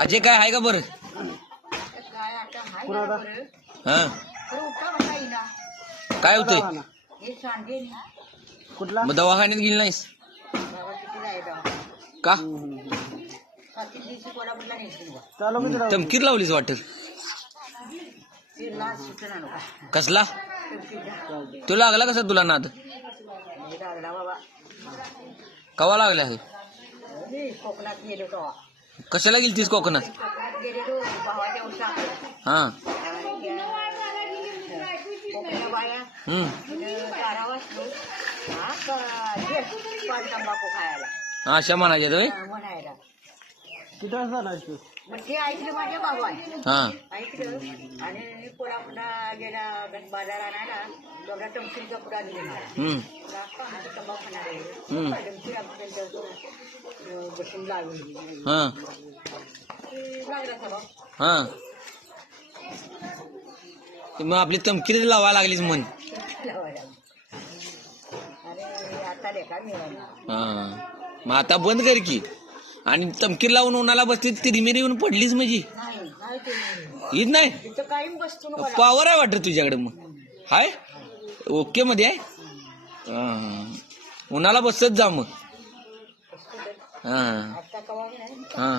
अजय काय आहे का बरं? हा काय होतंय? कुठला मग दवाखान्यात गेली नाहीस का? तमकीर लावलीच वाटत. कसला तो लागला कसा तुला नाद? कवा लागला हे? कोकणात गेलो तेव्हा. कशाला गेलतीस कोकणात? कोकणात गेलेलो भावाच्या उसात. हा कोकणा बाया तारा वाचलो पान तंबाखू खायला अशा म्हणायच्यात होय? म्हणायला. किती वाजता आलास तू? मग ते ऐकलं माझ्या भावाने. हा ऐकलं आणि पुढा गेला बाजार आणायला तेवढा तमशीलचा पुढा दिला. तंबाखू खाणार बसून लागली लागला सगळं. हा मग आपली तमकीर लावायला लागलीच म्हण. अरे आता रे का मिळाला. हा मग आता बंद कर की. आणि तमकीर लावून उन्हाला बसली तिरमिरी येऊन पडलीच म्हणजे हीच नाही. तिथं कायम बसतो पावर आहे वाटत तुझ्याकडे. मग हाय ओके मध्ये आहे. हा उन्हाला बसत जा मग. हा आता कवा नाही. हा